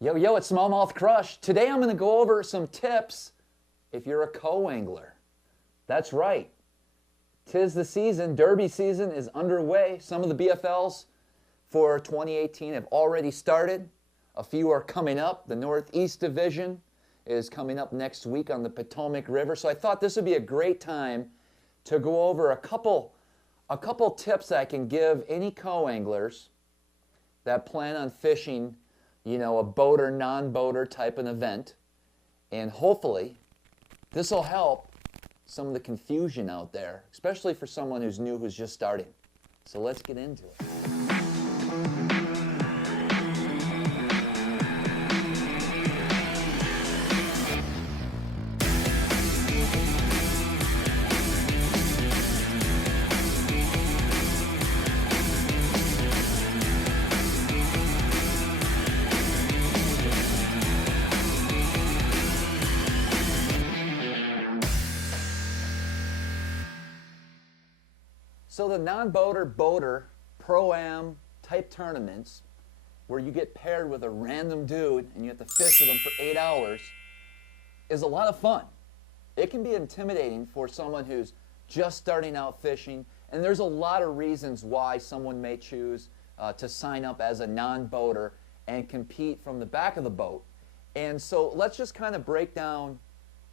Yo, yo, it's Smallmouth Crush. Today I'm going to go over some tips if you're a co-angler. That's right. 'Tis the season. Derby season is underway. Some of the BFLs for 2018 have already started. A few are coming up. The Northeast Division is coming up next week on the Potomac River. So I thought this would be a great time to go over a couple tips I can give any co-anglers that plan on fishing, a boater, non-boater type of event. And hopefully this will help some of the confusion out there, especially for someone who's new, who's just starting. So let's get into it. So the non-boater, boater, pro-am type tournaments where you get paired with a random dude and you have to fish with them for 8 hours is a lot of fun. It can be intimidating for someone who's just starting out fishing, and there's a lot of reasons why someone may choose to sign up as a non-boater and compete from the back of the boat. And so let's just kind of break down,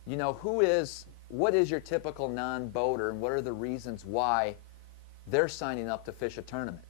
what is your typical non-boater and what are the reasons why they're signing up to fish a tournament.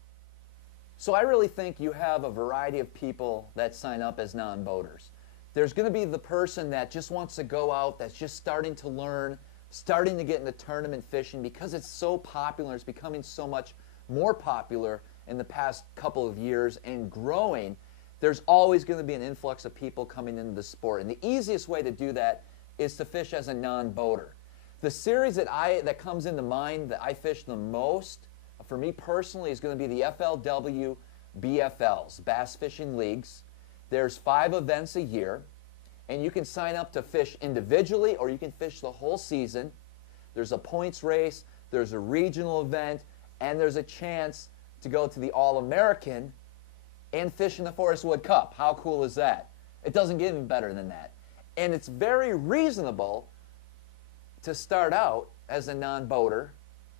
So I really think you have a variety of people that sign up as non-boaters. There's going to be the person that just wants to go out, that's just starting to learn, starting to get into tournament fishing because it's so popular. It's becoming so much more popular in the past couple of years and growing. There's always going to be an influx of people coming into the sport. And the easiest way to do that is to fish as a non-boater. The series that comes into mind that I fish the most, for me personally, is going to be the FLW BFLs, Bass Fishing Leagues. There's 5 events a year, and you can sign up to fish individually or you can fish the whole season. There's a points race, there's a regional event, and there's a chance to go to the All-American and fish in the Forest Wood Cup. How cool is that? It doesn't get any better than that. And it's very reasonable to start out as a non-boater,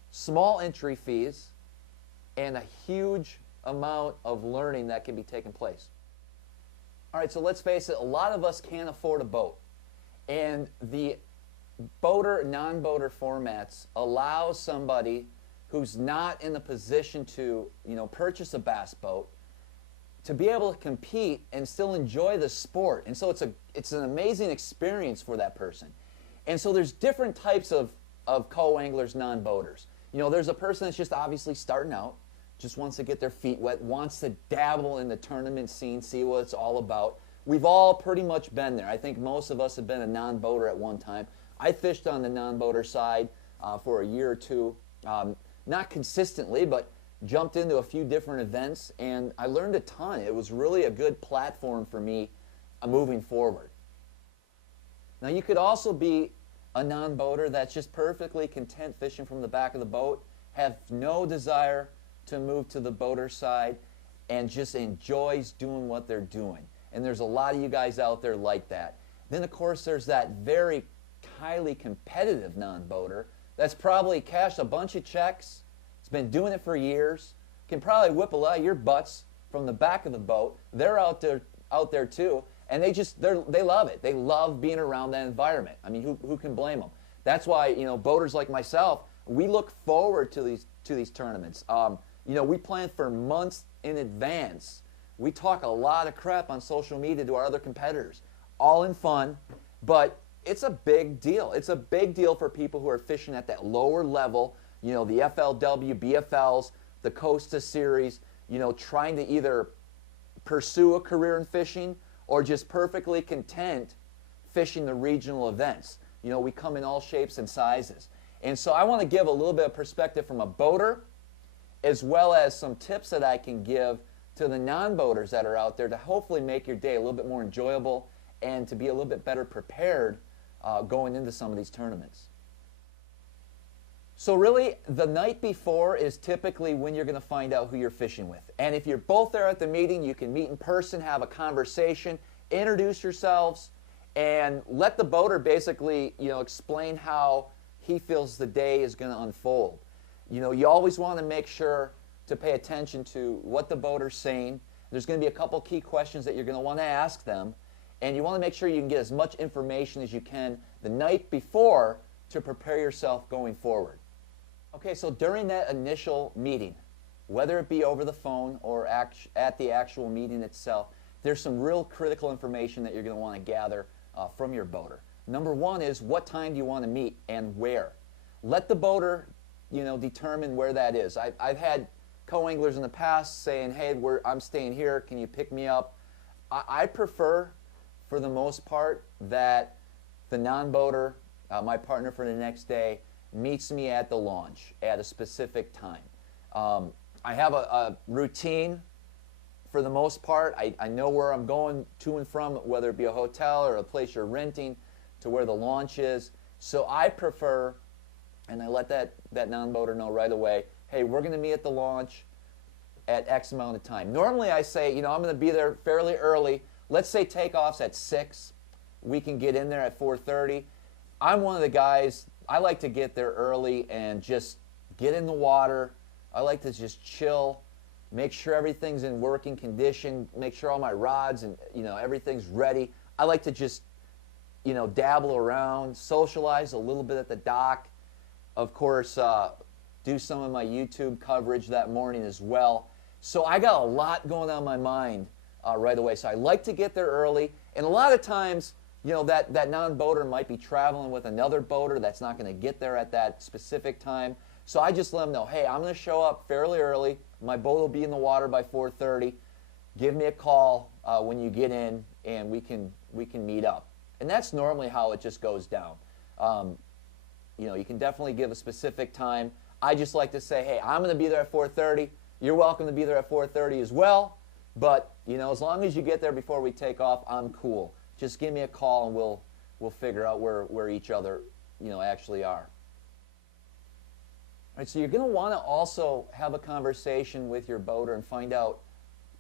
small entry fees, and a huge amount of learning that can be taking place. All right, so let's face it, a lot of us can't afford a boat. And the boater, non-boater formats allow somebody who's not in the position to, purchase a bass boat to be able to compete and still enjoy the sport. And so it's an amazing experience for that person. And so there's different types of co-anglers, non-boaters. There's a person that's just obviously starting out, just wants to get their feet wet, wants to dabble in the tournament scene, see what it's all about. We've all pretty much been there. I think most of us have been a non-boater at one time. I fished on the non-boater side for a year or two, not consistently, but jumped into a few different events, and I learned a ton. It was really a good platform for me moving forward. Now, you could also be a non-boater that's just perfectly content fishing from the back of the boat, have no desire to move to the boater side, and just enjoys doing what they're doing. And there's a lot of you guys out there like that. Then, of course, there's that very highly competitive non-boater that's probably cashed a bunch of checks, has been doing it for years, can probably whip a lot of your butts from the back of the boat. They're out there too. And they love it. They love being around that environment. I mean, who can blame them? That's why, boaters like myself, we look forward to these tournaments. We plan for months in advance. We talk a lot of crap on social media to our other competitors, all in fun, but it's a big deal. It's a big deal for people who are fishing at that lower level, the FLW, BFLs, the COSTA series, trying to either pursue a career in fishing or just perfectly content fishing the regional events. We come in all shapes and sizes. And so I want to give a little bit of perspective from a boater, as well as some tips that I can give to the non-boaters that are out there to hopefully make your day a little bit more enjoyable and to be a little bit better prepared going into some of these tournaments. So really, the night before is typically when you're going to find out who you're fishing with. And if you're both there at the meeting, you can meet in person, have a conversation, introduce yourselves, and let the boater basically, explain how he feels the day is going to unfold. You always want to make sure to pay attention to what the boater's saying. There's going to be a couple key questions that you're going to want to ask them, and you want to make sure you can get as much information as you can the night before to prepare yourself going forward. Okay, so during that initial meeting, whether it be over the phone or at the actual meeting itself, there's some real critical information that you're going to want to gather from your boater. Number one is, what time do you want to meet and where? Let the boater, determine where that is. I've had co-anglers in the past saying, hey, I'm staying here, can you pick me up? I prefer, for the most part, that the non-boater, my partner for the next day, meets me at the launch at a specific time. I have a routine for the most part. I know where I'm going to and from, whether it be a hotel or a place you're renting, to where the launch is. So I prefer, and I let that non-boater know right away, hey, we're going to meet at the launch at X amount of time. Normally I say, I'm going to be there fairly early. Let's say takeoff's at 6. We can get in there at 4:30. I'm one of the guys, I like to get there early and just get in the water. I like to just chill, make sure everything's in working condition, make sure all my rods and everything's ready. I like to just dabble around, socialize a little bit at the dock. Of course, do some of my YouTube coverage that morning as well. So I got a lot going on in my mind right away. So I like to get there early. And a lot of times, that non-boater might be traveling with another boater that's not going to get there at that specific time. So I just let them know, hey, I'm going to show up fairly early. My boat will be in the water by 4:30. Give me a call when you get in, and we can meet up. And that's normally how it just goes down. You can definitely give a specific time. I just like to say, hey, I'm going to be there at 4:30. You're welcome to be there at 4:30 as well. But as long as you get there before we take off, I'm cool. Just give me a call, and we'll figure out where each other actually are. All right, so you're going to want to also have a conversation with your boater and find out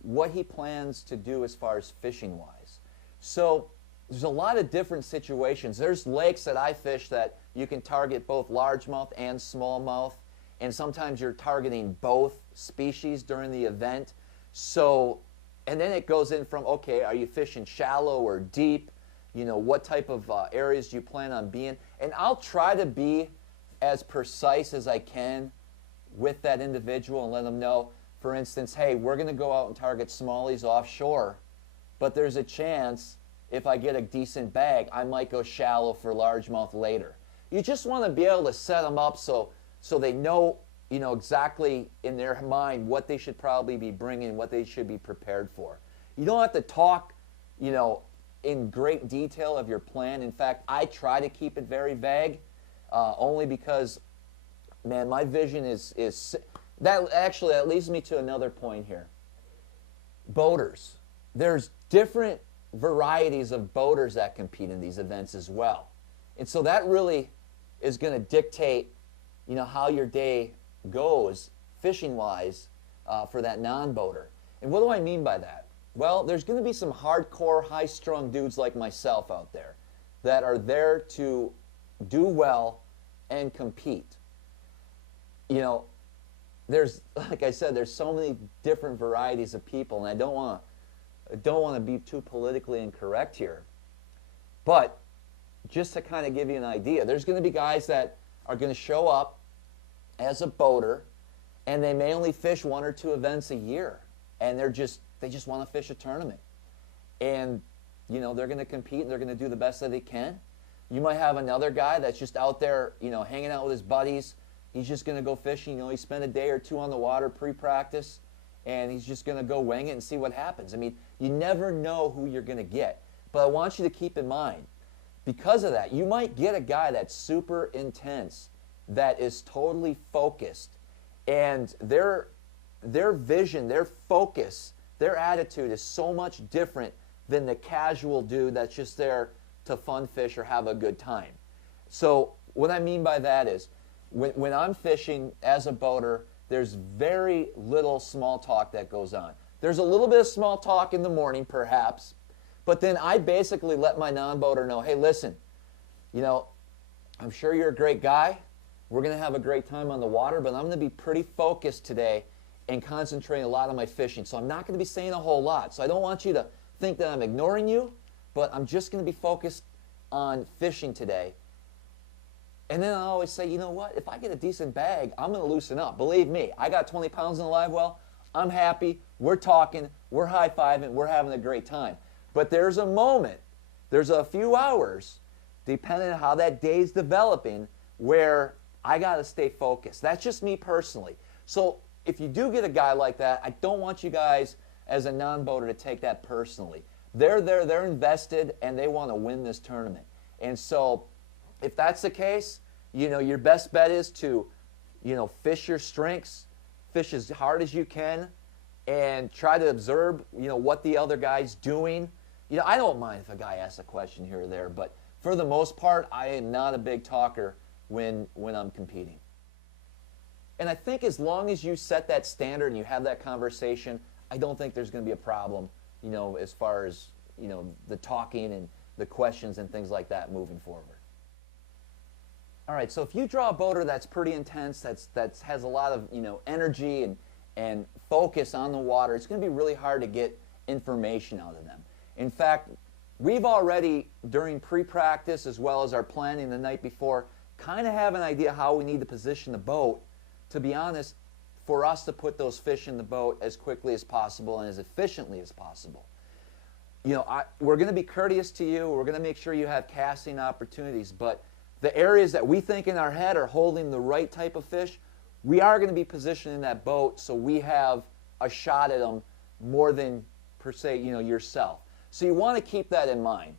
what he plans to do as far as fishing-wise. So there's a lot of different situations. There's lakes that I fish that you can target both largemouth and smallmouth, and sometimes you're targeting both species during the event. So, and then it goes in from, okay, are you fishing shallow or deep? What type of areas do you plan on being? And I'll try to be as precise as I can with that individual and let them know, for instance, hey, we're going to go out and target smallies offshore, but there's a chance if I get a decent bag, I might go shallow for largemouth later. You just want to be able to set them up so they know, exactly in their mind what they should probably be bringing, what they should be prepared for. You don't have to talk, in great detail of your plan. In fact, I try to keep it very vague, only because, man, my vision is that leads me to another point here. Boaters. There's different varieties of boaters that compete in these events as well. And so that really is going to dictate, how your day goes fishing-wise for that non-boater. And what do I mean by that? Well, there's going to be some hardcore, high-strung dudes like myself out there that are there to do well and compete. There's, like I said, there's so many different varieties of people, and I don't want to be too politically incorrect here. But just to kind of give you an idea, there's going to be guys that are going to show up as a boater, and they may only fish 1 or 2 events a year, and they just want to fish a tournament. And they're going to compete, and they're going to do the best that they can. You might have another guy that's just out there, hanging out with his buddies. He's just going to go fishing. He spent a day or 2 on the water pre-practice, and he's just going to go wing it and see what happens. I mean, you never know who you're going to get. But I want you to keep in mind, because of that, you might get a guy that's super intense, that is totally focused, and their vision, their focus, their attitude is so much different than the casual dude that's just there to fun fish or have a good time. So what I mean by that is, when I'm fishing as a boater, there's very little small talk that goes on. There's a little bit of small talk in the morning, perhaps, But then I basically let my non-boater know, hey, listen, you know, I'm sure you're a great guy. We're going to have a great time on the water, but I'm going to be pretty focused today and concentrating a lot on my fishing. So I'm not going to be saying a whole lot. So I don't want you to think that I'm ignoring you, but I'm just going to be focused on fishing today. And then I always say, you know what? If I get a decent bag, I'm going to loosen up. Believe me, I got 20 pounds in the live well. I'm happy. We're talking. We're high-fiving. We're having a great time. But there's a moment, there's a few hours, depending on how that day's developing, where I got to stay focused. That's just me personally. So if you do get a guy like that, I don't want you guys as a non-boater to take that personally. They're there, they're invested, and they want to win this tournament. And so if that's the case, you know, your best bet is to, you know, fish your strengths, fish as hard as you can, and try to observe, you know, what the other guy's doing. You know, I don't mind if a guy asks a question here or there, but for the most part, I am not a big talker when I'm competing. And I think as long as you set that standard and you have that conversation, I don't think there's going to be a problem, you know, as far as, you know, the talking and the questions and things like that moving forward. All right, so if you draw a boater that's pretty intense, that has a lot of, you know, energy and focus on the water, it's going to be really hard to get information out of them. In fact, we've already, during pre-practice as well as our planning the night before, kind of have an idea how we need to position the boat, to be honest, for us to put those fish in the boat as quickly as possible and as efficiently as possible. You know, we're going to be courteous to you. We're going to make sure you have casting opportunities, but the areas that we think in our head are holding the right type of fish, we are going to be positioning that boat so we have a shot at them more than, per se, you know, yourself. So you want to keep that in mind.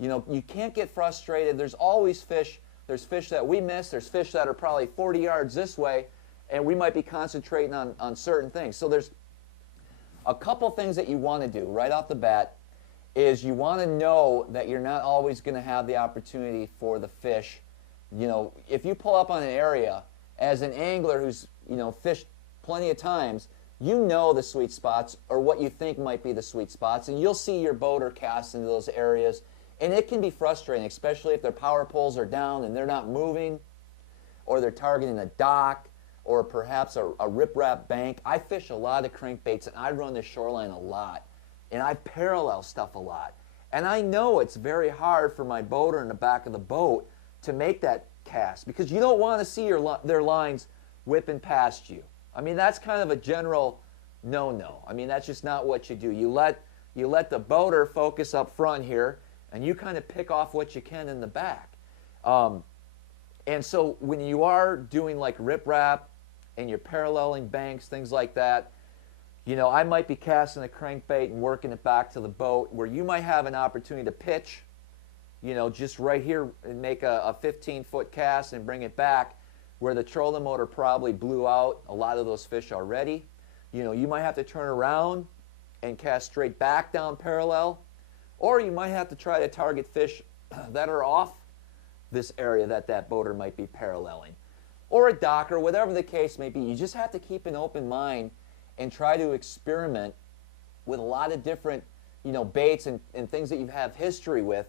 You know, you can't get frustrated. There's always fish. There's fish that we miss. There's fish that are probably 40 yards this way, and we might be concentrating on certain things. So there's a couple things that you want to do right off the bat is you want to know that you're not always going to have the opportunity for the fish. You know, if you pull up on an area as an angler who's, you know, fished plenty of times, you know the sweet spots or what you think might be the sweet spots, and you'll see your boater cast into those areas, and it can be frustrating, especially if their power poles are down and they're not moving, or they're targeting a dock, or perhaps a riprap bank. I fish a lot of crankbaits, and I run the shoreline a lot, and I parallel stuff a lot, and I know it's very hard for my boater in the back of the boat to make that cast, because you don't want to see their lines whipping past you. I mean, that's kind of a general no-no. I mean, that's just not what you do. You let the boater focus up front here, and you kind of pick off what you can in the back. And so when you are doing like riprap and you're paralleling banks, things like that, you know, I might be casting a crankbait and working it back to the boat where you might have an opportunity to pitch, you know, just right here and make a 15-foot cast and bring it back, where the trolling motor probably blew out a lot of those fish already. You know, you might have to turn around and cast straight back down parallel, or you might have to try to target fish that are off this area that boater might be paralleling, or a dock, or whatever the case may be. You just have to keep an open mind and try to experiment with a lot of different, you know, baits and things that you have history with,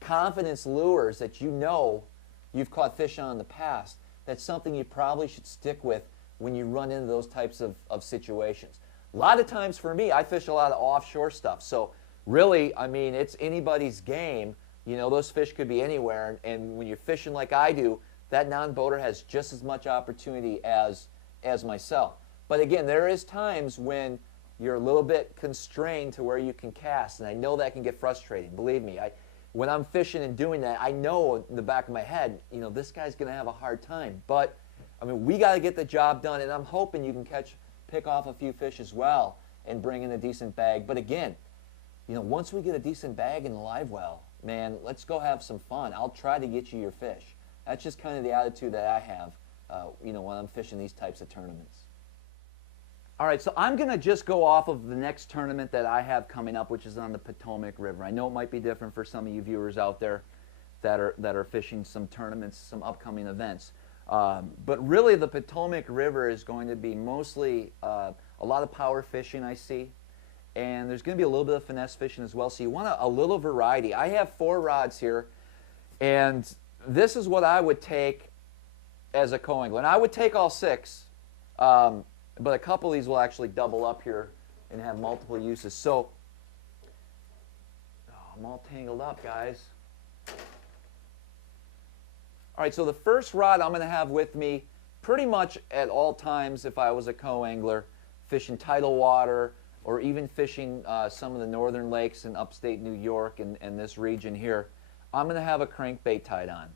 confidence lures that you know you've caught fish on in the past. That's something you probably should stick with when you run into those types of situations. A lot of times for me, I fish a lot of offshore stuff. So really, I mean, it's anybody's game. You know, those fish could be anywhere. And when you're fishing like I do, that non-boater has just as much opportunity as myself. But again, there is times when you're a little bit constrained to where you can cast. And I know that can get frustrating. Believe me, when I'm fishing and doing that, I know in the back of my head, you know, this guy's going to have a hard time. But, I mean, we got to get the job done, and I'm hoping you can pick off a few fish as well and bring in a decent bag. But again, you know, once we get a decent bag in the live well, man, let's go have some fun. I'll try to get you your fish. That's just kind of the attitude that I have, you know, when I'm fishing these types of tournaments. All right, so I'm going to just go off of the next tournament that I have coming up, which is on the Potomac River. I know it might be different for some of you viewers out there that are fishing some tournaments, some upcoming events. But really, the Potomac River is going to be mostly a lot of power fishing, I see. and there's going to be a little bit of finesse fishing as well, so you want a little variety. I have 4 rods here, and this is what I would take as a co-angler. And I would take all 6, but a couple of these will actually double up here and have multiple uses. So, I'm all tangled up, guys. All right, so the first rod I'm going to have with me pretty much at all times if I was a co-angler, fishing tidal water or even fishing some of the northern lakes in upstate New York and this region here, I'm going to have a crankbait tied on.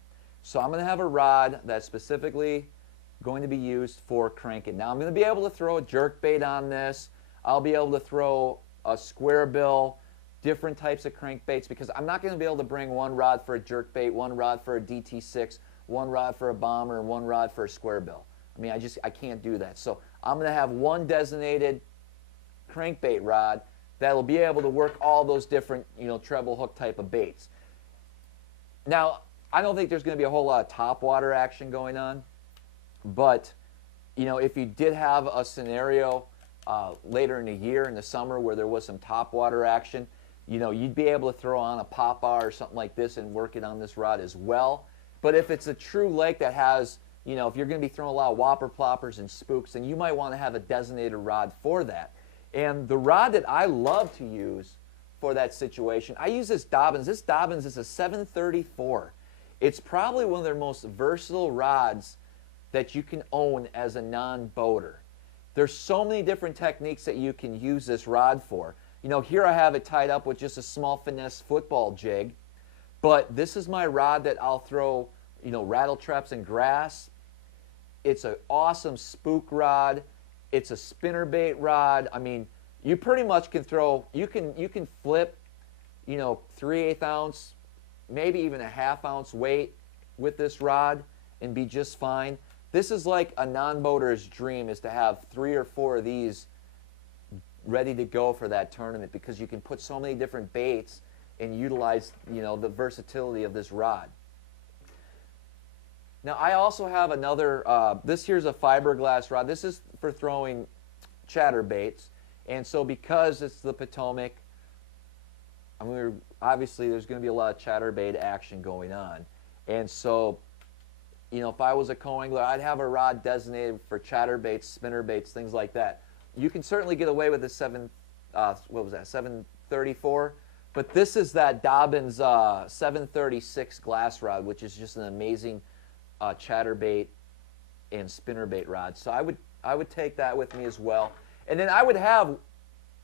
So I'm going to have a rod that's specifically going to be used for cranking. Now I'm going to be able to throw a jerkbait on this. I'll be able to throw a square bill, different types of crankbaits, because I'm not going to be able to bring one rod for a jerkbait, one rod for a DT6, one rod for a bomber, and one rod for a square bill. I mean, I can't do that. So I'm going to have one designated crankbait rod that'll be able to work all those different, treble hook type of baits. Now, I don't think there's going to be a whole lot of topwater action going on, but, if you did have a scenario later in the year, in the summer, where there was some topwater action, you'd be able to throw on a pop-bar or something like this and work it on this rod as well. But if it's a true lake that has, if you're going to be throwing a lot of whopper ploppers and spooks, then you might want to have a designated rod for that. And the rod that I love to use for that situation, I use this Dobbins. This Dobbins is a 734. It's probably one of their most versatile rods that you can own as a non-boater. There's so many different techniques that you can use this rod for. Here I have it tied up with just a small finesse football jig, but this is my rod that I'll throw, rattle traps and grass. It's an awesome spook rod. It's a spinnerbait rod. I mean, you pretty much can throw, you can flip, 3/8 ounce, maybe even a 1/2 ounce weight with this rod and be just fine. This is like a non-boater's dream, is to have 3 or 4 of these ready to go for that tournament, because you can put so many different baits and utilize, the versatility of this rod. Now, I also have another, this here's a fiberglass rod. This is for throwing chatterbaits. And so because it's the Potomac, obviously there's going to be a lot of chatterbait action going on. And so, if I was a co-angler, I'd have a rod designated for chatterbaits, spinnerbaits, things like that. You can certainly get away with a 734, but this is that Dobbins 736 glass rod, which is just an amazing chatterbait and spinnerbait rod. So I would take that with me as well. And then I would have,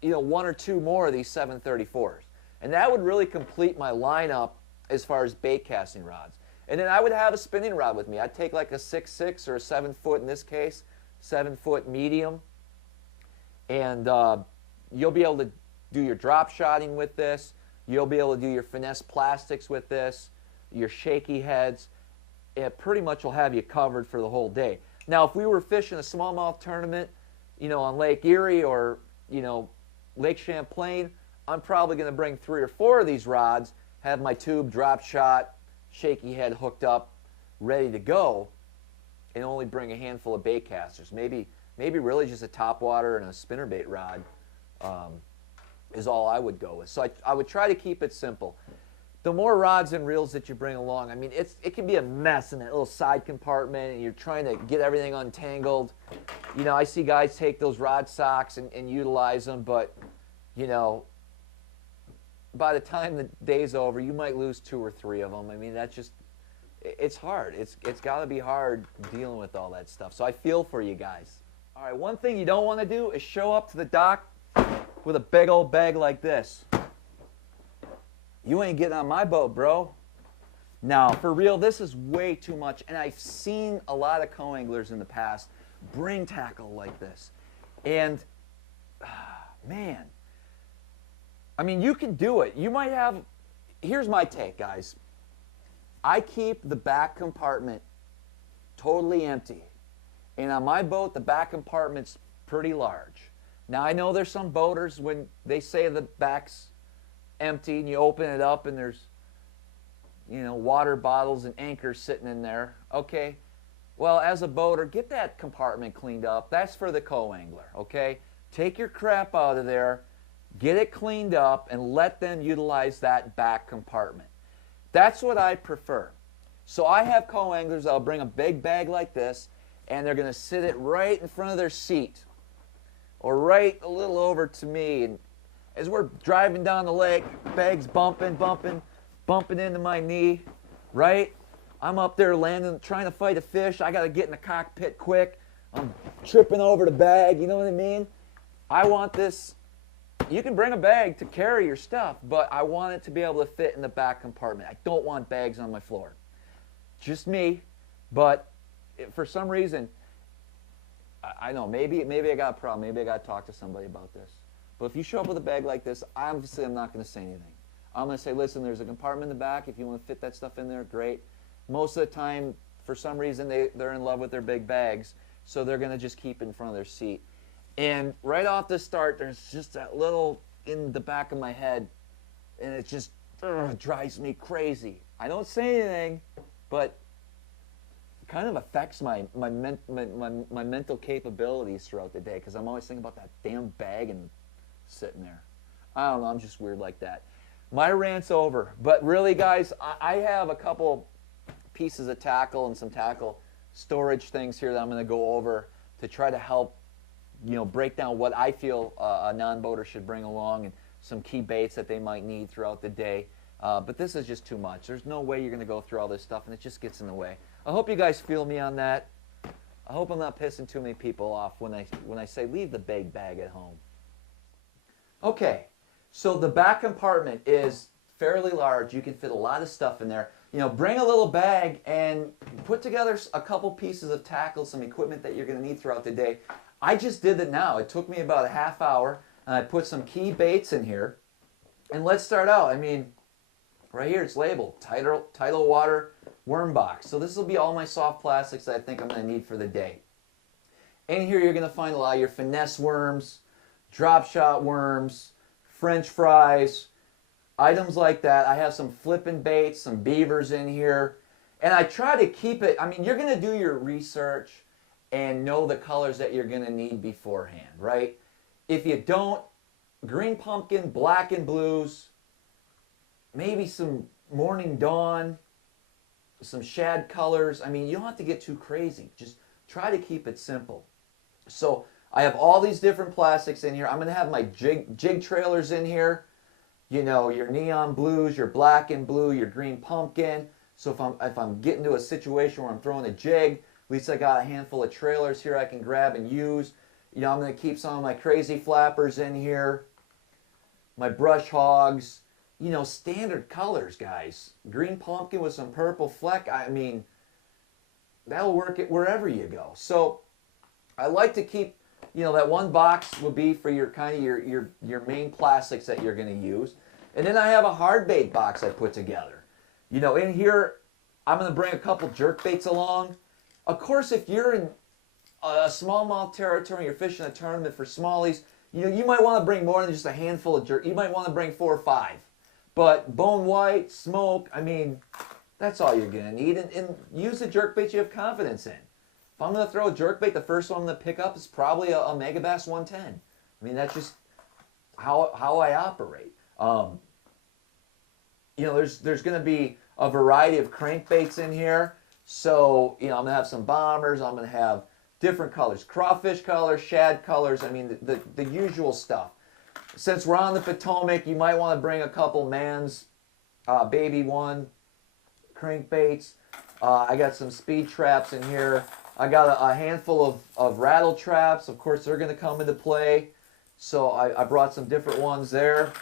1 or 2 more of these 734s. And that would really complete my lineup as far as bait casting rods. And then I would have a spinning rod with me. I'd take like a 6'6" or a 7 foot, in this case, 7 foot medium. And you'll be able to do your drop shotting with this. You'll be able to do your finesse plastics with this, your shaky heads. It pretty much will have you covered for the whole day. Now, if we were fishing a smallmouth tournament, on Lake Erie or, Lake Champlain, I'm probably going to bring 3 or 4 of these rods, have my tube, drop shot, shaky head hooked up, ready to go, and only bring a handful of bait casters. Maybe really just a topwater and a spinnerbait rod is all I would go with. So I would try to keep it simple. The more rods and reels that you bring along, I mean, it can be a mess in that little side compartment, and you're trying to get everything untangled. I see guys take those rod socks and utilize them, but, by the time the day's over, you might lose 2 or 3 of them. I mean, that's just, it's hard. It's got to be hard dealing with all that stuff. So I feel for you guys. All right, one thing you don't want to do is show up to the dock with a big old bag like this. You ain't getting on my boat, bro. Now, for real, this is way too much. And I've seen a lot of co-anglers in the past bring tackle like this. And, man, I mean, you can do it. You might have, here's my take, guys. I keep the back compartment totally empty. And on my boat, the back compartment's pretty large. Now, I know there's some boaters, when they say the back's empty and you open it up and there's, water bottles and anchors sitting in there. Okay, well, as a boater, get that compartment cleaned up. That's for the co-angler, okay? Take your crap out of there. get it cleaned up, and let them utilize that back compartment. That's what I prefer. So I have co-anglers that'll bring a big bag like this, and they're going to sit it right in front of their seat, or right a little over to me. And as we're driving down the lake, bag's bumping into my knee, right? I'm up there landing, trying to fight a fish. I got to get in the cockpit quick. I'm tripping over the bag, you know what I mean? I want this. You can bring a bag to carry your stuff, but I want it to be able to fit in the back compartment. I don't want bags on my floor. Just me, but for some reason, I know, maybe I got a problem. Maybe I got to talk to somebody about this. But if you show up with a bag like this, obviously I'm not going to say anything. I'm going to say, listen, there's a compartment in the back. If you want to fit that stuff in there, great. Most of the time, for some reason, they're in love with their big bags, so they're going to just keep it in front of their seat. And right off the start, there's just that little in the back of my head, and it just drives me crazy. I don't say anything, but it kind of affects my mental capabilities throughout the day, because I'm always thinking about that damn bag and sitting there. I don't know, I'm just weird like that. My rant's over, but really, guys, I have a couple pieces of tackle and some tackle storage things here that I'm going to go over to try to help, you know, break down what I feel a non-boater should bring along, and some key baits that they might need throughout the day. But this is just too much. There's no way you're going to go through all this stuff, and it just gets in the way. I hope you guys feel me on that. I hope I'm not pissing too many people off when I say leave the big bag at home. Okay, so the back compartment is fairly large. You can fit a lot of stuff in there. You know, bring a little bag and put together a couple pieces of tackle, some equipment that you're going to need throughout the day. I just did it now. It took me about a half hour, and I put some key baits in here. And let's start out. I mean, right here it's labeled Tidal Water Worm Box. So this will be all my soft plastics that I think I'm going to need for the day. In here you're going to find a lot of your finesse worms, drop shot worms, French fries, items like that. I have some flipping baits, some beavers in here. And I try to keep it, I mean, you're going to do your research and know the colors that you're going to need beforehand, right? If you don't, green pumpkin, black and blues, maybe some morning dawn, some shad colors. I mean, you don't have to get too crazy. Just try to keep it simple. So I have all these different plastics in here. I'm going to have my jig trailers in here. You know, your neon blues, your black and blue, your green pumpkin. So if I'm getting to a situation where I'm throwing a jig, at least I got a handful of trailers here I can grab and use. You know, I'm going to keep some of my crazy flappers in here. My brush hogs. You know, standard colors, guys. Green pumpkin with some purple fleck. I mean, that'll work it wherever you go. So I like to keep, you know, that one box will be for your kind of your main plastics that you're going to use. And then I have a hard bait box I put together. You know, in here, I'm going to bring a couple jerk baits along. Of course, if you're in a smallmouth territory, you're fishing a tournament for smallies, you know, you might want to bring more than just a handful of jerk. You might want to bring 4 or 5. But bone white, smoke, I mean, that's all you're going to need. And use the jerk bait you have confidence in. If I'm going to throw a jerk bait, the first one I'm going to pick up is probably a Megabass 110. I mean, that's just how I operate. You know, there's going to be a variety of crankbaits in here. So, you know, I'm going to have some bombers. I'm going to have different colors. Crawfish colors, shad colors. I mean, the usual stuff. Since we're on the Potomac, you might want to bring a couple Man's Baby 1 crankbaits. I got some speed traps in here. I got a handful of rattle traps. Of course, they're going to come into play. So I brought some different ones there.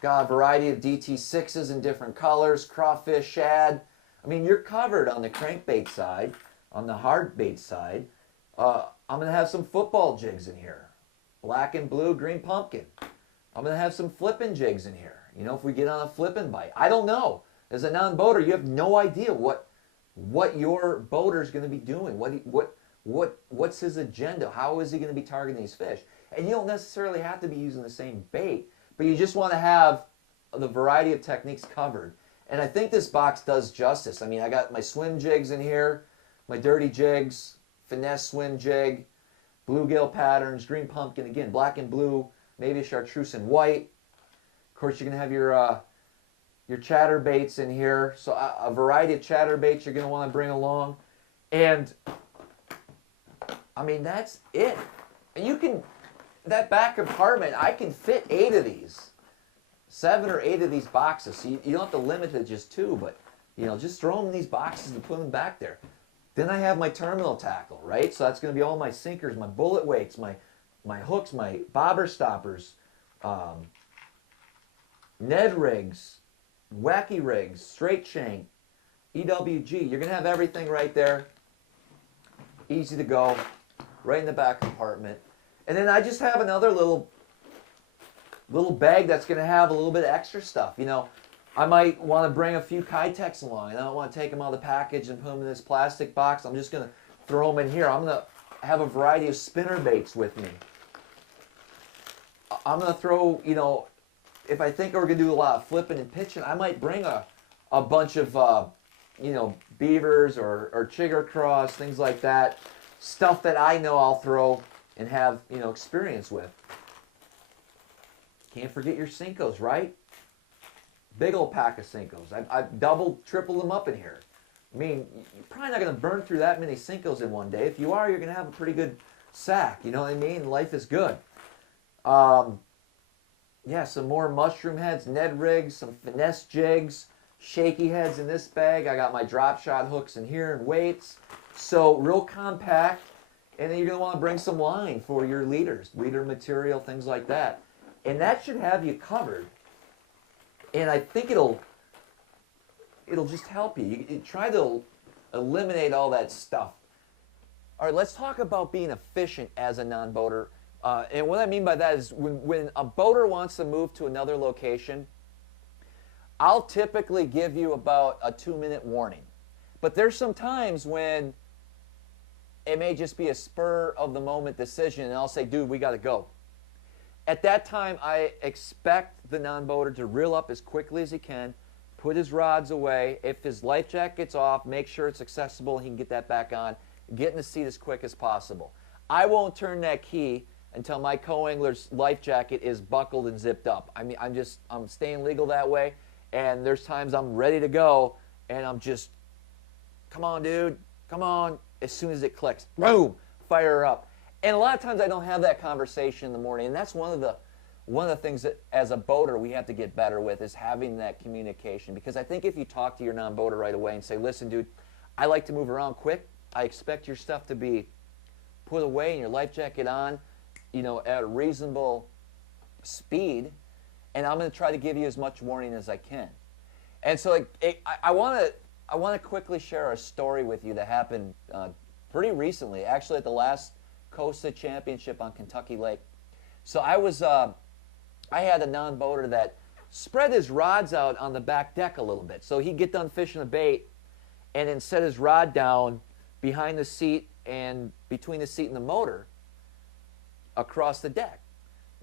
Got a variety of DT6s in different colors, crawfish, shad. I mean, you're covered on the crankbait side. On the hard bait side, I'm going to have some football jigs in here. Black and blue, green pumpkin. I'm going to have some flipping jigs in here. You know, if we get on a flipping bite. I don't know. As a non-boater, you have no idea what your boater is going to be doing. What's his agenda? How is he going to be targeting these fish? And you don't necessarily have to be using the same bait, but you just want to have the variety of techniques covered. And I think this box does justice. I mean, I got my swim jigs in here, my dirty jigs, finesse swim jig, bluegill patterns, green pumpkin, again, black and blue, maybe a chartreuse and white. Of course, you're going to have your chatterbaits in here. So a variety of chatterbaits you're going to want to bring along. And, I mean, that's it. And you can, that back compartment, I can fit 8 of these. 7 or 8 of these boxes. So you don't have to limit it to just 2, but, you know, just throw them in these boxes and put them back there. Then I have my terminal tackle, right? So that's going to be all my sinkers, my bullet weights, my hooks, my bobber stoppers, Ned rigs, wacky rigs, straight shank, EWG. You're going to have everything right there. Easy to go, right in the back compartment. And then I just have another little bag that's going to have a little bit of extra stuff. You know, I might want to bring a few Kytex along, and I don't want to take them out of the package and put them in this plastic box. I'm just going to throw them in here. I'm going to have a variety of spinner baits with me. I'm going to throw, you know, if I think we're going to do a lot of flipping and pitching, I might bring a bunch of, you know, beavers or chigger cross, things like that. Stuff that I know I'll throw and have, you know, experience with. Can't forget your Cincos, right? Big old pack of Cincos. I've doubled, tripled them up in here. I mean, you're probably not going to burn through that many Cincos in one day. If you are, you're going to have a pretty good sack. You know what I mean? Life is good. Yeah, some more mushroom heads, Ned rigs, some finesse jigs, shaky heads in this bag. I got my drop shot hooks in here and weights. So real compact. And then you're going to want to bring some line for your leaders, leader material, things like that. And that should have you covered. And I think it'll just help you. You try to eliminate all that stuff. All right, let's talk about being efficient as a non-boater. And what I mean by that is when a boater wants to move to another location, I'll typically give you about a 2-minute warning. But there's some times when it may just be a spur of the moment decision, and I'll say, dude, we got to go. At that time, I expect the non-boater to reel up as quickly as he can, put his rods away. If his life jacket's off, make sure it's accessible, he can get that back on, get in the seat as quick as possible. I won't turn that key until my co-angler's life jacket is buckled and zipped up. I mean, I'm staying legal that way, and there's times I'm ready to go, and I'm just, come on, dude, come on. As soon as it clicks, boom, fire up. And a lot of times I don't have that conversation in the morning, and that's one of the things that as a boater we have to get better with is having that communication. Because I think if you talk to your non-boater right away and say, listen, dude, I like to move around quick. I expect your stuff to be put away and your life jacket on, you know, at a reasonable speed, and I'm going to try to give you as much warning as I can. And so I want to quickly share a story with you that happened pretty recently, actually at the last COSTA Championship on Kentucky Lake. So I had a non-boater that spread his rods out on the back deck a little bit. So he'd get done fishing a bait and then set his rod down behind the seat and between the seat and the motor across the deck.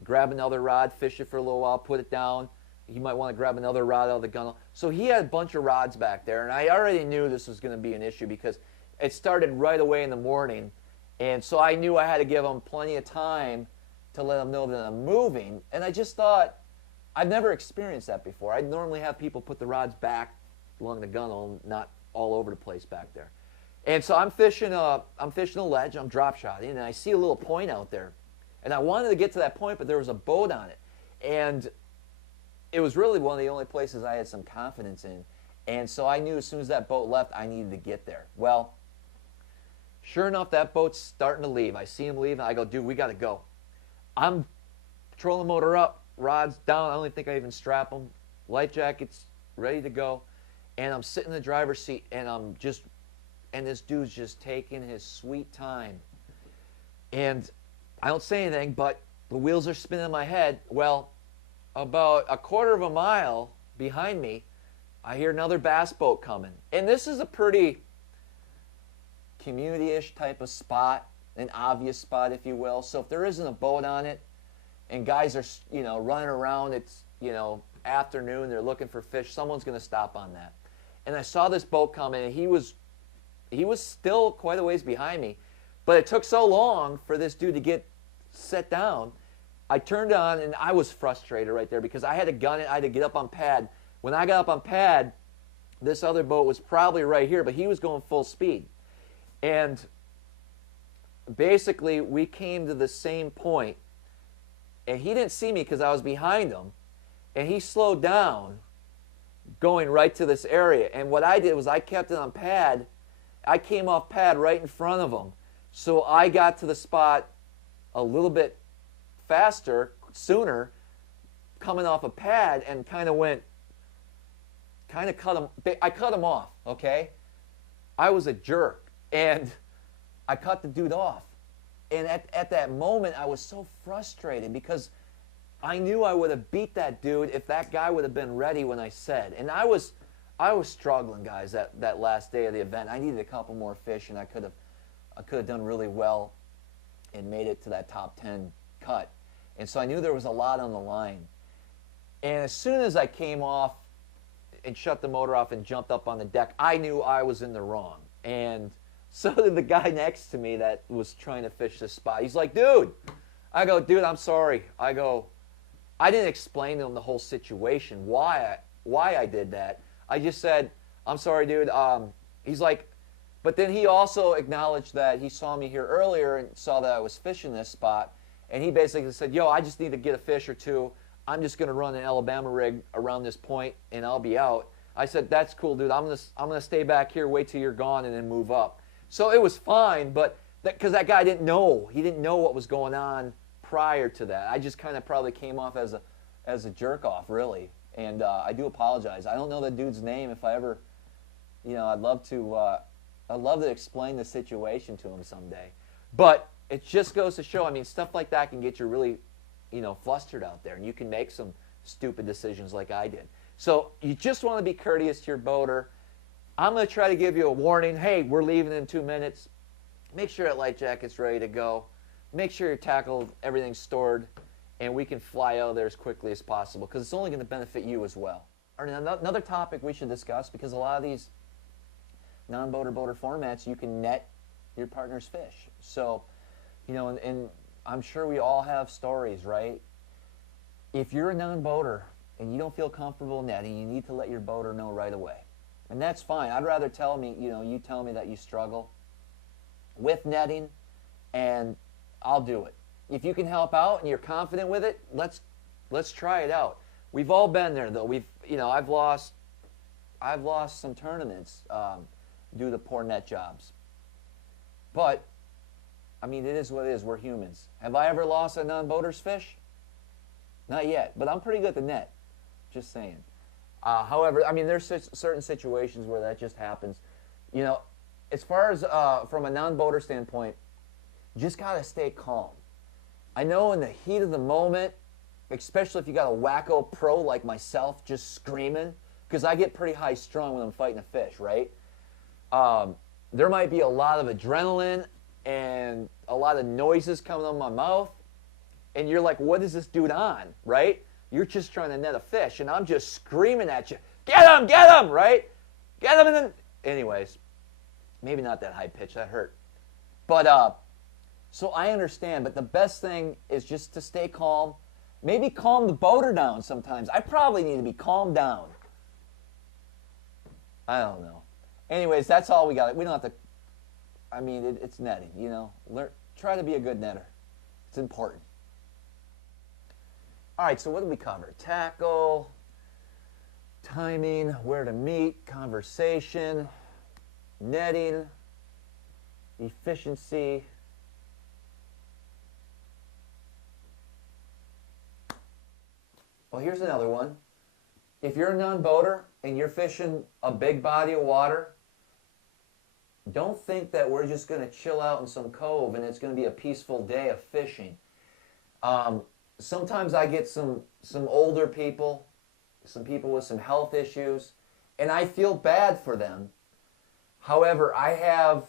Grab another rod, fish it for a little while, put it down. You might want to grab another rod out of the gunnel. So he had a bunch of rods back there, and I already knew this was going to be an issue because it started right away in the morning. And so I knew I had to give him plenty of time to let him know that I'm moving. And I just thought, I've never experienced that before. I'd normally have people put the rods back along the gunnel, not all over the place back there. And so I'm fishing a ledge, I'm drop shotting, and I see a little point out there. And I wanted to get to that point, but there was a boat on it. And it was really one of the only places I had some confidence in. And so I knew as soon as that boat left, I needed to get there. Well, sure enough, that boat's starting to leave. I see him leave, and I go, dude, we got to go. I'm trolling motor up, rods down. I don't even think I even strap them. Life jacket's ready to go. And I'm sitting in the driver's seat, and this dude's just taking his sweet time. And I don't say anything, but the wheels are spinning in my head. Well, about a quarter of a mile behind me, I hear another bass boat coming. And this is a pretty community-ish type of spot, an obvious spot, if you will. So if there isn't a boat on it and guys are, you know, running around, it's, you know, afternoon, they're looking for fish, someone's going to stop on that. And I saw this boat coming, and he was still quite a ways behind me. But it took so long for this dude to get set down, I turned on, and I was frustrated right there because I had to gun it. I had to get up on pad. When I got up on pad, this other boat was probably right here, but he was going full speed. And basically, we came to the same point, and he didn't see me because I was behind him, and he slowed down going right to this area. And what I did was I kept it on pad. I came off pad right in front of him. So I got to the spot a little bit faster, sooner, coming off a pad, and kind of cut him. I cut him off, okay? I was a jerk, and I cut the dude off. And at that moment, I was so frustrated because I knew I would have beat that dude if that guy would have been ready when I said. And I was struggling, guys, that last day of the event. I needed a couple more fish, and I could have done really well and made it to that top 10 cut. And so I knew there was a lot on the line. And as soon as I came off and shut the motor off and jumped up on the deck, I knew I was in the wrong. And so did the guy next to me that was trying to fish this spot. He's like, dude. I go, dude, I'm sorry. I didn't explain to him the whole situation, why I did that. I just said, I'm sorry, dude. He's like, but then he also acknowledged that he saw me here earlier and saw that I was fishing this spot. And he basically said, yo, I just need to get a fish or two. I'm just going to run an Alabama rig around this point, and I'll be out. I said, that's cool, dude. I'm gonna stay back here, wait till you're gone, and then move up. So it was fine, but because that guy didn't know. He didn't know what was going on prior to that. I just kind of probably came off as a jerk off, really. And I do apologize. I don't know the dude's name. If I ever, I'd love to explain the situation to him someday. But it just goes to show, I mean, stuff like that can get you really, flustered out there. And you can make some stupid decisions like I did. So you just want to be courteous to your boater. I'm going to try to give you a warning. Hey, we're leaving in 2 minutes. Make sure that life jacket's ready to go. Make sure your tackle, everything's stored, and we can fly out of there as quickly as possible because it's only going to benefit you as well. All right, another topic we should discuss, because a lot of these non-boater boater formats, you can net your partner's fish. So, and I'm sure we all have stories, right? If you're a non-boater and you don't feel comfortable netting, you need to let your boater know right away. And that's fine. I'd rather you tell me that you struggle with netting, and I'll do it. If you can help out and you're confident with it, let's try it out. We've all been there, though. I've lost some tournaments due to poor net jobs. But I mean, it is what it is. We're humans. Have I ever lost a non-boater's fish? Not yet, but I'm pretty good at the net. Just saying. However, I mean, there's certain situations where that just happens. As far as from a non-boater standpoint, you just got to stay calm. I know in the heat of the moment, especially if you got a wacko pro like myself just screaming, because I get pretty high strung when I'm fighting a fish, right? There might be a lot of adrenaline and a lot of noises coming out of my mouth, and you're like, what is this dude on, right? You're just trying to net a fish, and I'm just screaming at you, get him, right? Get him, and then, anyways, maybe not that high pitch, that hurt. But, so I understand, but the best thing is just to stay calm. Maybe calm the boater down sometimes. I probably need to be calmed down. I don't know. Anyways, that's all we got. We don't have to, I mean, it's netting, try to be a good netter. It's important. All right, so what did we cover? Tackle, timing, where to meet, conversation, netting, efficiency. Well, here's another one. If you're a non-boater and you're fishing a big body of water, don't think that we're just going to chill out in some cove and it's going to be a peaceful day of fishing. Sometimes I get some older people, some people with some health issues, and I feel bad for them. However, I have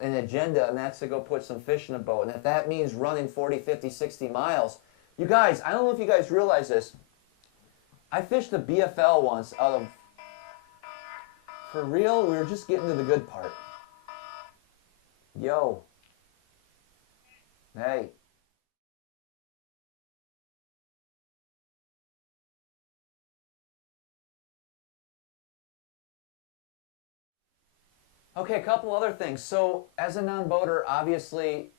an agenda, and that's to go put some fish in a boat. And if that means running 40, 50, 60 miles, you guys, I don't know if you guys realize this. I fished the BFL once out of, for real, we were just getting to the good part. Yo. Hey. Okay, a couple other things. So as a non-boater, obviously,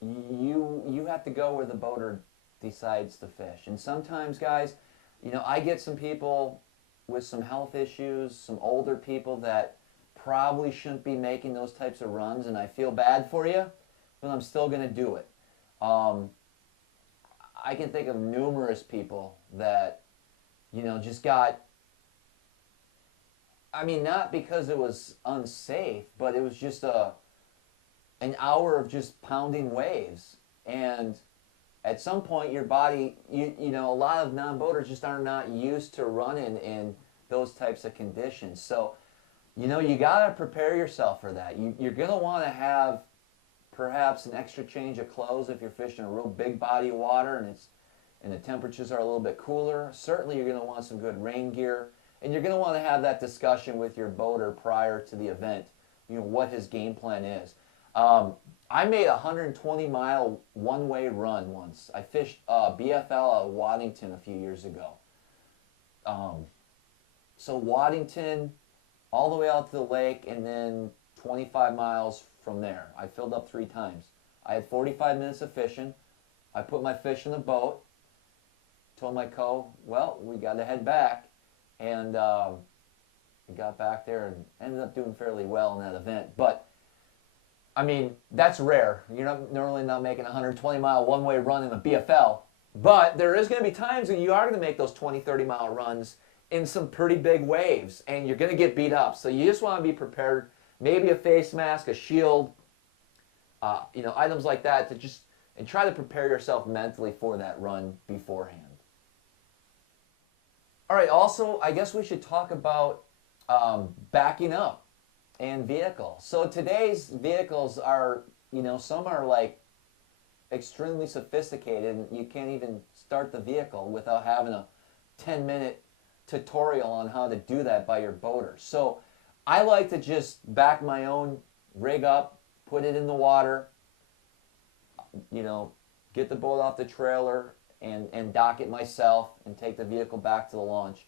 you have to go where the boater decides to fish. And sometimes, guys, you know, I get some people with some health issues, some older people that probably shouldn't be making those types of runs, and I feel bad for you, but I'm still going to do it. I can think of numerous people that, you know, just got, I mean, not because it was unsafe, but it was just an hour of just pounding waves. And at some point, your body, you know, a lot of non-boaters just are not used to running in those types of conditions. So, you know, you got to prepare yourself for that. You're going to want to have perhaps an extra change of clothes if you're fishing a real big body of water and the temperatures are a little bit cooler. Certainly, you're going to want some good rain gear. And you're going to want to have that discussion with your boater prior to the event, you know, what his game plan is. I made a 120-mile one-way run once. I fished BFL at Waddington a few years ago. So Waddington, all the way out to the lake, and then 25 miles from there. I filled up 3 times. I had 45 minutes of fishing. I put my fish in the boat, told my co, well, we got to head back. And we got back there and ended up doing fairly well in that event. But, I mean, that's rare. You're normally not making a 120-mile one-way run in a BFL. But there is going to be times when you are going to make those 20, 30-mile runs in some pretty big waves. And you're going to get beat up. So you just want to be prepared. Maybe a face mask, a shield, you know, items like that to just, and try to prepare yourself mentally for that run beforehand. All right, also, I guess we should talk about backing up and vehicles. So today's vehicles are, you know, some are like extremely sophisticated, and you can't even start the vehicle without having a 10-minute tutorial on how to do that by your boater. So I like to just back my own rig up, put it in the water, you know, get the boat off the trailer, and dock it myself and take the vehicle back to the launch.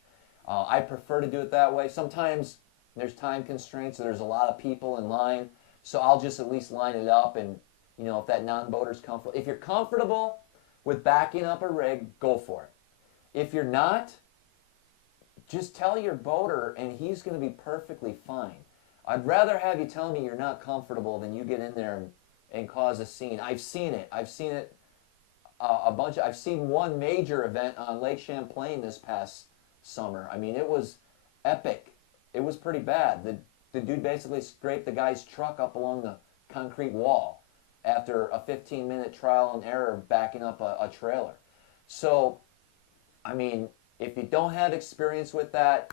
I prefer to do it that way. Sometimes there's time constraints, so there's a lot of people in line, so I'll just at least line it up, and, you know, if that non-boater's comfortable. If you're comfortable with backing up a rig, go for it. If you're not, just tell your boater, and he's going to be perfectly fine. I'd rather have you tell me you're not comfortable than you get in there and cause a scene. I've seen it. I've seen it I've seen one major event on Lake Champlain this past summer. I mean, it was epic. It was pretty bad. The dude basically scraped the guy's truck up along the concrete wall after a 15-minute trial and error backing up a trailer. So, I mean, if you don't have experience with that,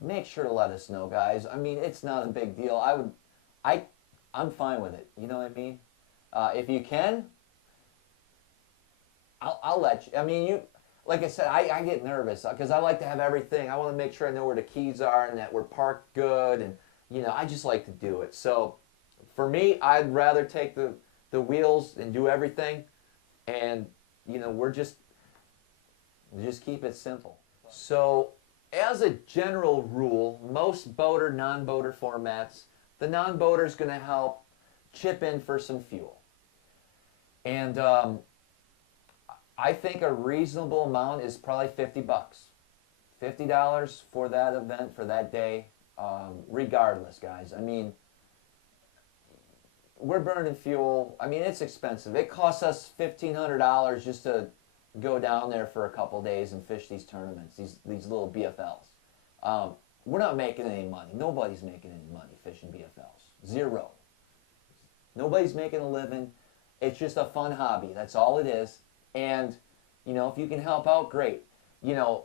make sure to let us know, guys. I mean, it's not a big deal. I'm fine with it. You know what I mean? If you can, I'll let you. I mean, you, like I said, I get nervous because I like to have everything. I want to make sure I know where the keys are and that we're parked good, and, you know, I just like to do it. So for me, I'd rather take the wheels and do everything, and, you know, we're just keep it simple. So as a general rule, most boater, non-boater formats, the non-boater is going to help chip in for some fuel. And I think a reasonable amount is probably $50. $50 for that event, for that day, regardless, guys. I mean, we're burning fuel. I mean, it's expensive. It costs us $1,500 just to go down there for a couple days and fish these tournaments, these little BFLs. We're not making any money. Nobody's making any money fishing BFLs. Zero. Nobody's making a living. It's just a fun hobby. That's all it is. And, you know, if you can help out, great. You know,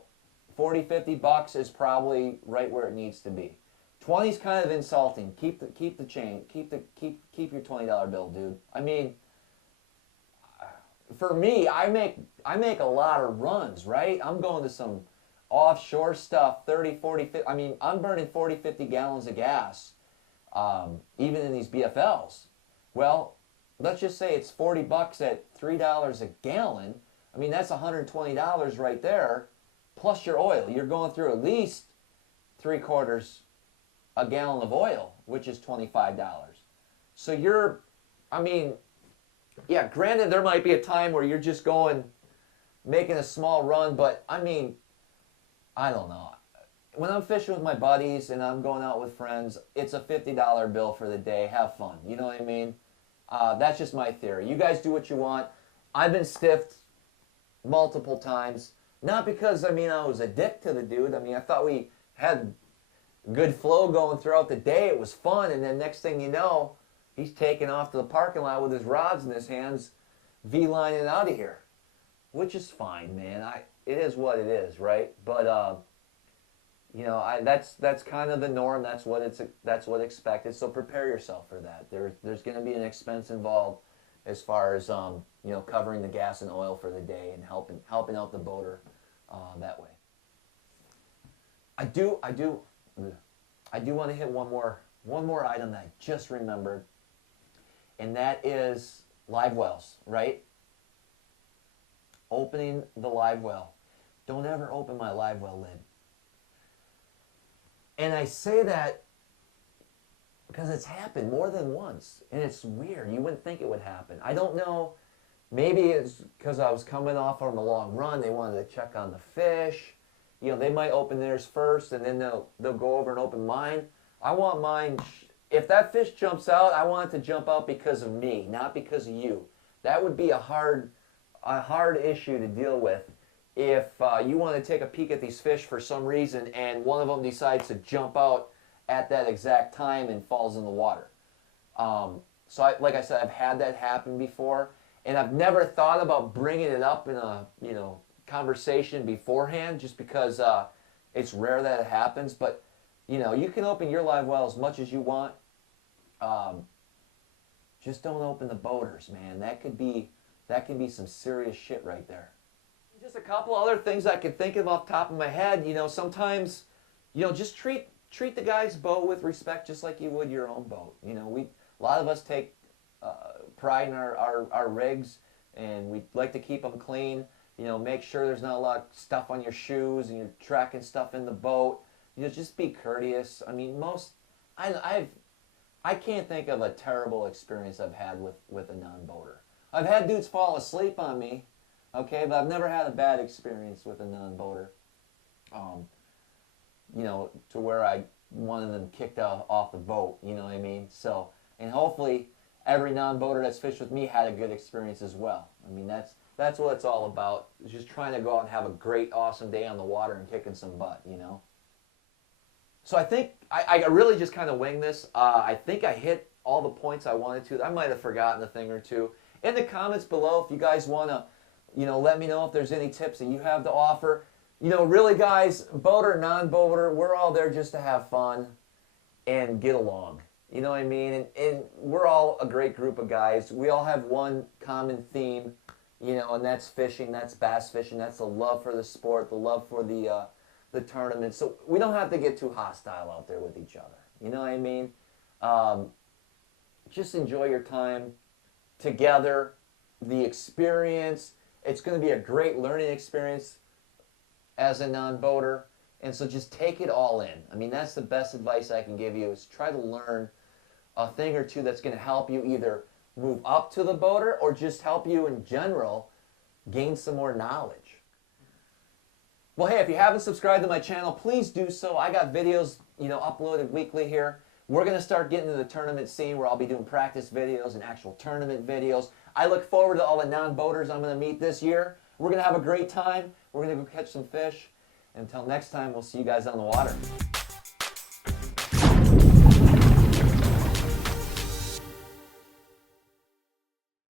$40, $50 is probably right where it needs to be. 20 is kind of insulting. Keep the change. Keep your $20 bill, dude. I mean, for me, I make a lot of runs, right? I'm going to some offshore stuff, 30, 40, 50. I mean, I'm burning 40, 50 gallons of gas, even in these BFLs. Well, let's just say it's $40 at $3 a gallon. I mean, that's $120 right there, plus your oil. You're going through at least 3/4 a gallon of oil, which is $25. So you're, I mean, yeah, granted there might be a time where you're just going, making a small run, but I mean, I don't know. When I'm fishing with my buddies and I'm going out with friends, it's a $50 bill for the day. Have fun. You know what I mean? That's just my theory. You guys do what you want. I've been stiffed multiple times. Not because, I mean, I was a dick to the dude. I mean, I thought we had good flow going throughout the day. It was fun. And then next thing you know, he's taking off to the parking lot with his rods in his hands, V-lining out of here. Which is fine, man. It is what it is, right? But, you know, that's kind of the norm. That's what expected. So prepare yourself for that. There's going to be an expense involved as far as you know, covering the gas and oil for the day and helping out the boater that way. I do want to hit one more item that I just remembered, and that is live wells, right? Opening the live well. Don't ever open my live well lid. And I say that because it's happened more than once, and it's weird. You wouldn't think it would happen. I don't know. Maybe it's because I was coming off on a long run. They wanted to check on the fish. You know, they might open theirs first, and then they'll go over and open mine. I want mine. If that fish jumps out, I want it to jump out because of me, not because of you. That would be a hard issue to deal with. If you want to take a peek at these fish for some reason and one of them decides to jump out at that exact time and falls in the water. So like I said, I've had that happen before, and I've never thought about bringing it up in a conversation beforehand, just because it's rare that it happens. But you can open your live well as much as you want. Just don't open the boaters, man. That can be some serious shit right there. Just a couple other things I can think of off the top of my head. Sometimes, just treat the guy's boat with respect, just like you would your own boat. A lot of us take pride in our rigs, and we like to keep them clean. Make sure there's not a lot of stuff on your shoes and you're tracking stuff in the boat. Just be courteous. I mean, I can't think of a terrible experience I've had with a non-boater. I've had dudes fall asleep on me. Okay, but I've never had a bad experience with a non-boater. To where I wanted them kicked off the boat, you know what I mean? So, and hopefully every non-boater that's fished with me had a good experience as well. I mean, that's what it's all about. It's just trying to go out and have a great, awesome day on the water and kicking some butt, So I think I really just kind of winged this. I think I hit all the points I wanted to. I might have forgotten a thing or two. In the comments below, if you guys want to let me know if there's any tips that you have to offer. Really, guys, boater, non-boater, we're all there just to have fun and get along. You know what I mean? And we're all a great group of guys. We all have one common theme, and that's fishing. That's bass fishing. That's the love for the sport, the love for the tournament. So we don't have to get too hostile out there with each other. You know what I mean? Just enjoy your time together, the experience. It's going to be a great learning experience as a non-boater, and so just take it all in. I mean, that's the best advice I can give you, is try to learn a thing or two that's going to help you either move up to the boater or just help you in general gain some more knowledge. Well, hey, if you haven't subscribed to my channel, please do so. I got videos, uploaded weekly here. We're going to start getting into the tournament scene where I'll be doing practice videos and actual tournament videos. I look forward to all the non-boaters I'm going to meet this year. We're going to have a great time. We're going to go catch some fish. Until next time, we'll see you guys on the water.